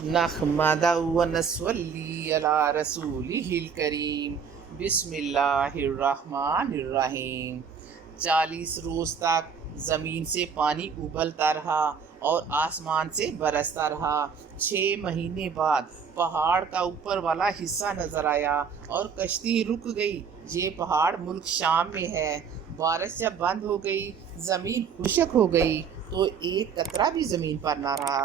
نحمدہ و نصلی علی رسولہ الکریم بسم اللہ الرحمن الرحیم۔ 40 روز تک زمین سے پانی ابلتا رہا اور آسمان سے برستا رہا۔ 6 مہینے بعد پہاڑ کا اوپر والا حصہ نظر آیا اور کشتی رک گئی۔ یہ پہاڑ ملک شام میں ہے۔ بارش جب بند ہو گئی، زمین خشک ہو گئی تو ایک قطرہ بھی زمین پر نہ رہا۔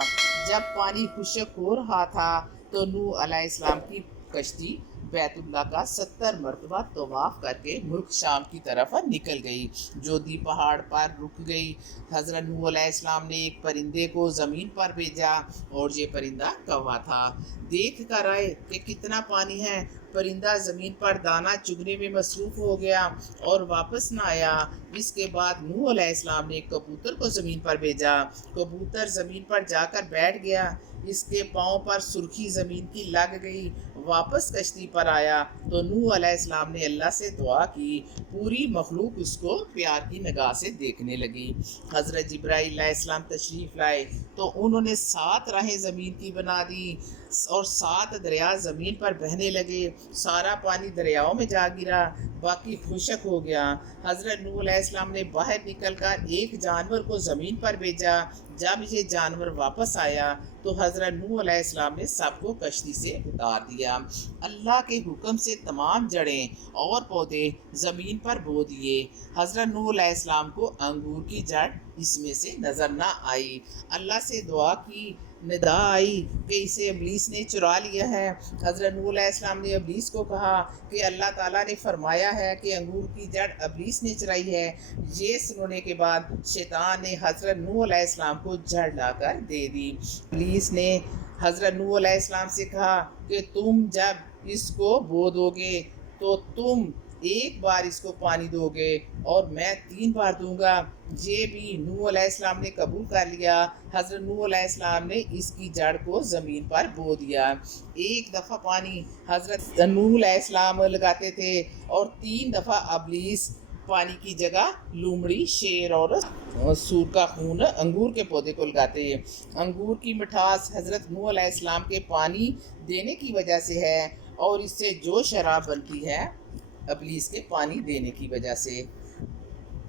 جب پانی خشک ہو رہا تھا تو نوح علیہ السلام کی کشتی بیت اللہ کا 70 مرتبہ طواف کر کے ملک شام کی طرف نکل گئی۔ جودی پہاڑ پر رک گئی۔ حضرت نوح علیہ السلام نے ایک پرندے کو زمین پر بھیجا اور یہ پرندہ کوا تھا۔ دیکھ کر آئے کہ کتنا پانی ہے۔ پرندہ زمین پر دانہ چگنے میں مصروف ہو گیا اور واپس نہ آیا۔ اس کے بعد نوح علیہ السلام نے کبوتر کو زمین پر بھیجا۔ کبوتر زمین پر جا کر بیٹھ گیا۔ اس کے پاؤں پر سرخی زمین کی لگ گئی۔ واپس کشتی پر آیا تو نوح علیہ السلام نے اللہ سے دعا کی۔ پوری مخلوق اس کو پیار کی نگاہ سے دیکھنے لگی۔ حضرت جبرائیل علیہ السلام تشریف لائے تو انہوں نے 7 راہیں زمین کی بنا دی اور 7 دریا زمین پر بہنے لگے۔ سارا پانی دریاؤں میں جا گرا، باقی خشک ہو گیا۔ حضرت نوح علیہ السلام نے باہر نکل کر ایک جانور کو زمین پر بھیجا۔ جب یہ جانور واپس آیا تو حضرت نوح علیہ السلام نے سب کو کشتی سے اتار دیا۔ اللہ کے حکم سے تمام جڑیں اور پودے زمین پر بو دیے۔ حضرت نوح علیہ السلام کو انگور کی جڑ اس میں سے نظر نہ آئی۔ اللہ سے دعا کی، ندا آئی کہ اسے ابلیس نے چرا لیا ہے۔ حضرت نوح علیہ السلام نے ابلیس کو کہا کہ اللہ تعالیٰ نے فرمایا ہے کہ انگور کی جڑ ابلیس نے چرائی ہے۔ یہ سننے کے بعد شیطان نے حضرت نوح علیہ السلام کو جڑ لا کر دے دی۔ ابلیس نے حضرت نوح علیہ السلام سے کہا کہ تم جب اس کو بو دو گے تو تم ایک بار اس کو پانی دو گے اور میں 3 بار دوں گا۔ یہ بھی نوح علیہ السلام نے قبول کر لیا۔ حضرت نوح علیہ السلام نے اس کی جڑ کو زمین پر بو دیا۔ ایک دفعہ پانی حضرت نوح علیہ السلام لگاتے تھے اور 3 دفعہ ابلیس پانی کی جگہ لومڑی، شیر اور سور کا خون انگور کے پودے کو لگاتے ہیں۔ انگور کی مٹھاس حضرت نوح علیہ السلام کے پانی دینے کی وجہ سے ہے اور اس سے جو شراب بنتی ہے ابلیس کے پانی دینے کی وجہ سے۔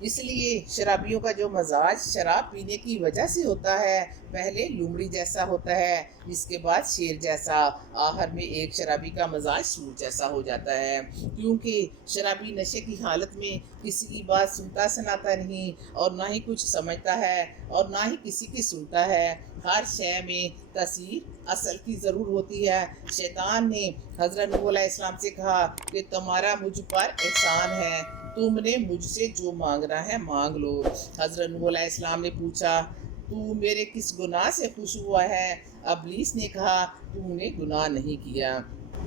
اس لیے شرابیوں کا جو مزاج شراب پینے کی وجہ سے ہوتا ہے، پہلے لومڑی جیسا ہوتا ہے، اس کے بعد شیر جیسا، آخر میں ایک شرابی کا مزاج سور جیسا ہو جاتا ہے۔ کیونکہ شرابی نشے کی حالت میں کسی کی بات سنتا سناتا نہیں اور نہ ہی کچھ سمجھتا ہے اور نہ ہی کسی کی سنتا ہے۔ ہر شے میں تصویر اصل کی ضرور ہوتی ہے۔ شیطان نے حضرت نوح علیہ السلام سے کہا کہ تمہارا مجھ پر احسان ہے، تم نے مجھ سے جو مانگنا ہے مانگ لو۔ حضرت نوح علیہ السلام نے پوچھا تو میرے کس گناہ سے خوش ہوا ہے؟ ابلیس نے کہا تو نے گناہ نہیں کیا،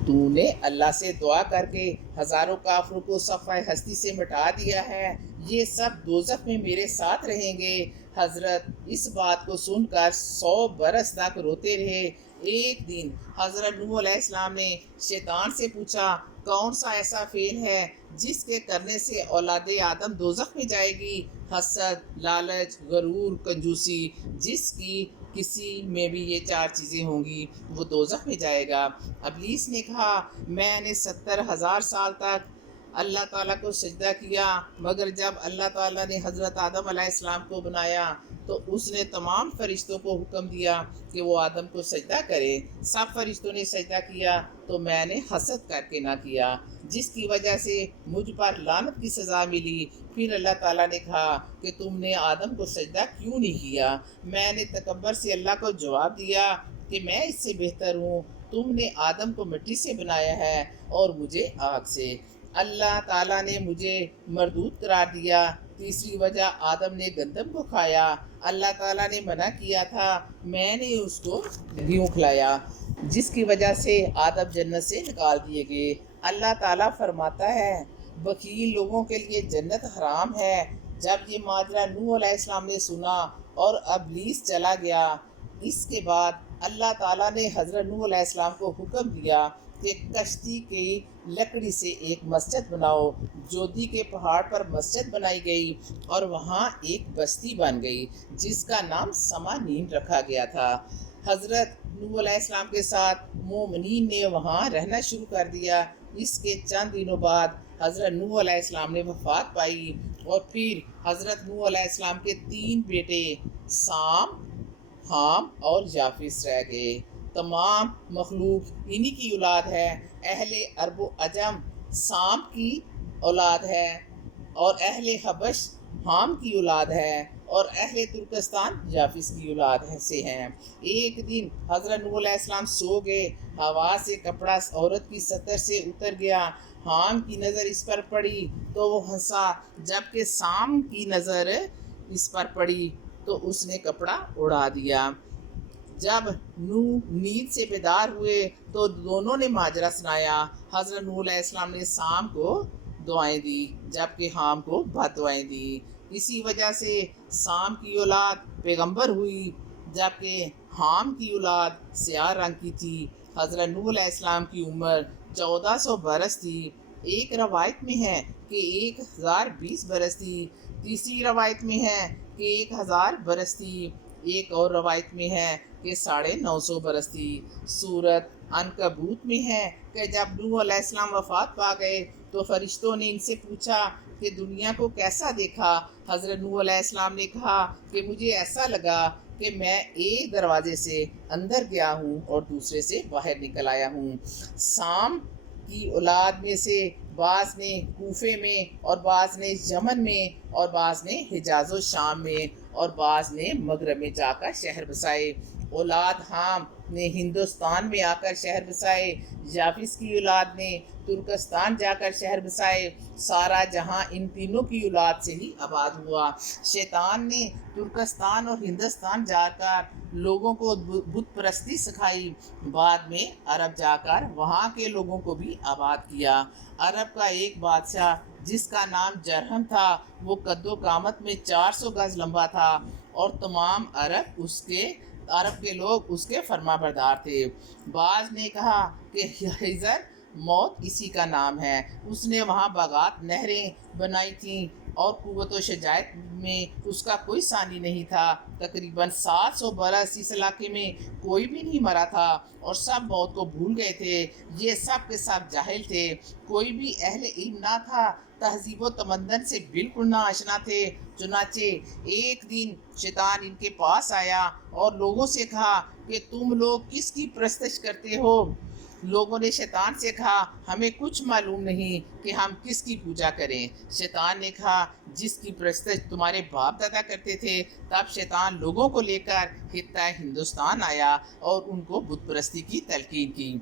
تو نے اللہ سے دعا کر کے ہزاروں کافروں کو صفحہ ہستی سے مٹا دیا ہے، یہ سب دوزخ میں میرے ساتھ رہیں گے۔ حضرت اس بات کو سن کر 100 برس تک روتے رہے۔ ایک دن حضرت نوح علیہ السلام نے شیطان سے پوچھا کون سا ایسا فعل ہے جس کے کرنے سے اولاد آدم دوزخ میں جائے گی؟ حسد، لالچ، غرور، کنجوسی، جس کی کسی میں بھی یہ 4 چیزیں ہوں گی وہ دوزخ میں جائے گا۔ ابلیس نے کہا میں نے 70,000 سال تک اللہ تعالیٰ کو سجدہ کیا، مگر جب اللہ تعالیٰ نے حضرت آدم علیہ السلام کو بنایا تو اس نے تمام فرشتوں کو حکم دیا کہ وہ آدم کو سجدہ کرے۔ سب فرشتوں نے سجدہ کیا تو میں نے حسد کر کے نہ کیا، جس کی وجہ سے مجھ پر لعنت کی سزا ملی۔ پھر اللہ تعالیٰ نے کہا کہ تم نے آدم کو سجدہ کیوں نہیں کیا؟ میں نے تکبر سے اللہ کو جواب دیا کہ میں اس سے بہتر ہوں، تم نے آدم کو مٹی سے بنایا ہے اور مجھے آگ سے۔ اللہ تعالیٰ نے مجھے مردود قرار دیا۔ تیسری وجہ آدم نے گندم کو کھایا، اللہ تعالیٰ نے منع کیا تھا، میں نے اس کو گیہوں کھلایا، جس کی وجہ سے آدم جنت سے نکال دیے گئے۔ اللہ تعالیٰ فرماتا ہے بخیل لوگوں کے لیے جنت حرام ہے۔ جب یہ ماجرا نوح علیہ السلام نے سنا اور ابلیس چلا گیا، اس کے بعد اللہ تعالیٰ نے حضرت نوح علیہ السلام کو حکم دیا کہ کشتی کی لکڑی سے ایک مسجد بناؤ۔ جودی کے پہاڑ پر مسجد بنائی گئی اور وہاں ایک بستی بن گئی جس کا نام سمانین رکھا گیا تھا۔ حضرت نوح علیہ السلام کے ساتھ مومنین نے وہاں رہنا شروع کر دیا۔ اس کے چند دنوں بعد حضرت نوح علیہ السلام نے وفات پائی، اور پھر حضرت نوح علیہ السلام کے 3 بیٹے سام، حام اور یافس رہ گئے۔ تمام مخلوق انہی کی اولاد ہے۔ اہل عرب و عجم سام کی اولاد ہے، اور اہل حبش حام کی اولاد ہے، اور اہل ترکستان یافس کی اولاد سے ہیں۔ ایک دن حضرت نوح علیہ السلام سو گئے، ہوا سے کپڑا عورت کی سطر سے اتر گیا، حام کی نظر اس پر پڑی تو وہ ہنسا، جبکہ سام کی نظر اس پر پڑی تو اس نے کپڑا اڑا دیا۔ جب نوح نیند سے بیدار ہوئے تو دونوں نے ماجرا سنایا۔ حضرت نوح علیہ السلام نے سام کو دعائیں دی، جبکہ حام کو بد دعائیں دی۔ اسی وجہ سے سام کی اولاد پیغمبر ہوئی، جبکہ حام کی اولاد سیاہ رنگ کی تھی۔ حضرت نوح علیہ السلام کی عمر 1400 برس تھی۔ ایک روایت میں ہے کہ 1020 برس تھی، تیسری روایت میں ہے کہ 1000 برس تھی، ایک اور روایت میں ہے کہ 950 برس تھی۔ سورۃ عنکبوت میں ہے کہ جب نوح علیہ السلام وفات پا گئے تو فرشتوں نے ان سے پوچھا کہ دنیا کو کیسا دیکھا؟ حضرت نوح علیہ السلام نے کہا کہ مجھے ایسا لگا کہ میں ایک دروازے سے اندر گیا ہوں اور دوسرے سے باہر نکل آیا ہوں۔ سام کی اولاد میں سے بعض نے کوفے میں، اور بعض نے یمن میں، اور بعض نے حجاز و شام میں، اور بعض نے مغرب میں جا کر شہر بسائے۔ اولاد حام نے ہندوستان میں آ کر شہر بسائے، یافس کی اولاد نے ترکستان جا کر شہر بسائے۔ سارا جہاں ان تینوں کی اولاد سے ہی آباد ہوا۔ شیطان نے ترکستان اور ہندوستان جا کر لوگوں کو بت پرستی سکھائی، بعد میں عرب جا کر وہاں کے لوگوں کو بھی آباد کیا۔ عرب کا ایک بادشاہ جس کا نام جرہم تھا، وہ قد و قامت میں 400 گز لمبا تھا، اور تمام عرب کے لوگ اس کے فرما بردار تھے۔ بعض نے کہا کہ ہجر موت اسی کا نام ہے، اس نے وہاں باغات نہریں بنائی تھیں، اور قوت و شجاعت میں اس کا کوئی ثانی نہیں تھا۔ تقریباً 700 برس اس علاقے میں کوئی بھی نہیں مرا تھا، اور سب موت کو بھول گئے تھے۔ یہ سب کے سب جاہل تھے، کوئی بھی اہل علم نہ تھا، تہذیب و تمدن سے بالکل نہ آشنا تھے۔ چنانچہ ایک دن شیطان ان کے پاس آیا اور لوگوں سے کہا کہ تم لوگ کس کی پرستش کرتے ہو؟ لوگوں نے شیطان سے کہا ہمیں کچھ معلوم نہیں کہ ہم کس کی پوجا کریں۔ شیطان نے کہا جس کی پرستش تمہارے باپ دادا کرتے تھے۔ تب شیطان لوگوں کو لے کر خطہ ہندوستان آیا اور ان کو بت پرستی کی تلقین کی۔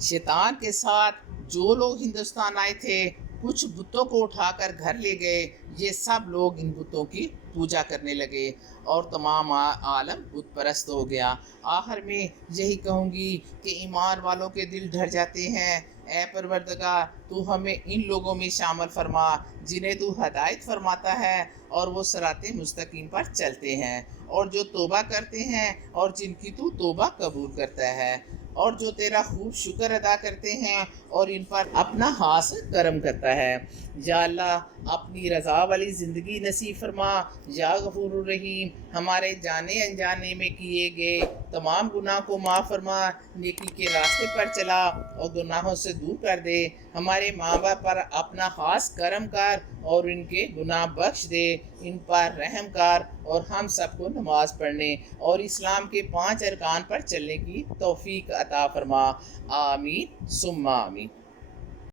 شیطان کے ساتھ جو لوگ ہندوستان آئے تھے کچھ بتوں کو اٹھا کر گھر لے گئے۔ یہ سب لوگ ان بتوں کی پوجا کرنے لگے اور تمام عالم بت پرست ہو گیا۔ آخر میں یہی کہوں گی کہ ایمان والوں کے دل ڈر جاتے ہیں۔ اے پروردگار، تو ہمیں ان لوگوں میں شامل فرما جنہیں تو ہدایت فرماتا ہے اور وہ صراط مستقیم پر چلتے ہیں، اور جو توبہ کرتے ہیں اور جن کی تو توبہ قبول کرتا ہے، اور جو تیرا خوب شکر ادا کرتے ہیں اور ان پر اپنا خاص کرم کرتا ہے۔ یا اللہ اپنی رضا والی زندگی نصیب فرما۔ یا غفور الرحیم، ہمارے جانے انجانے میں کیے گئے تمام گناہ کو معاف فرما، نیکی کے راستے پر چلا اور گناہوں سے دور کر دے۔ ہمارے ماں باپ پر اپنا خاص کرم کر اور ان کے گناہ بخش دے، ان پر رحم کر، اور ہم سب کو نماز پڑھنے اور اسلام کے 5 ارکان پر چلنے کی توفیق عطا فرما۔ آمین ثم آمین۔